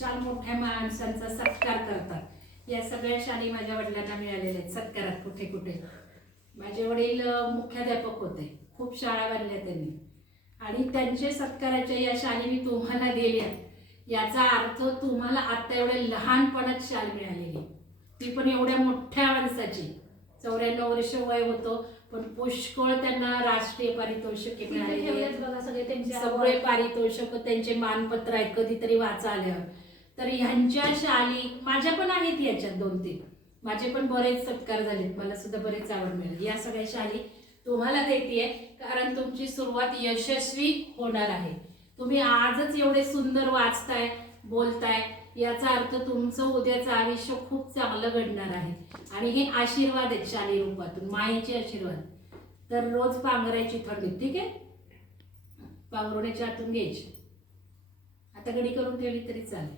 छान मोठ्या माणसांचा सत्कार करतात। या सगळ्या शाली माझ्या वडिलांना मिळालेल्या आहेत सत्कारात कुठे कुठे। माझे वडील मुख्याध्यापक होते, खूप शाळा बांधल्या त्यांनी, आणि त्यांचे सत्काराच्या या शाली मी तुम्हाला दिल्या। याचा अर्थ तुम्हाला आता एवढ्या लहानपणात शाल मिळालेली, ती पण एवढ्या मोठ्या माणसाची। 94 वर्ष वय होतं, पण पुष्कळ त्यांना राष्ट्रीय पारितोषिके मिळालेली, सगळे पारितोषिक त्यांचे मानपत्र आहेत, कधीतरी वाचा आल्यावर। तर ह्यांच्या शाली माझ्या पण आहेत, याच्यात 2-3 माझे पण बरेच सत्कार झालेत, मला सुद्धा बरेच आवड मिळाली। या सगळ्या शाली तुम्हाला देतेय, कारण तुमची सुरुवात यशस्वी होणार आहे। तुम्ही आजच एवढे सुंदर वाचताय, बोलताय, याचा अर्थ तुमचं उद्याचं आयुष्य खूप चांगलं घडणार आहे। आणि हे आशीर्वाद आहेत शाली रूपातून, मायेचे आशीर्वाद। तर रोज पांघरायची थंडीत, ठीक आहे, पांघरुण्याच्या आतून घ्यायची। आता घडी करून ठेवली तरी चालेल।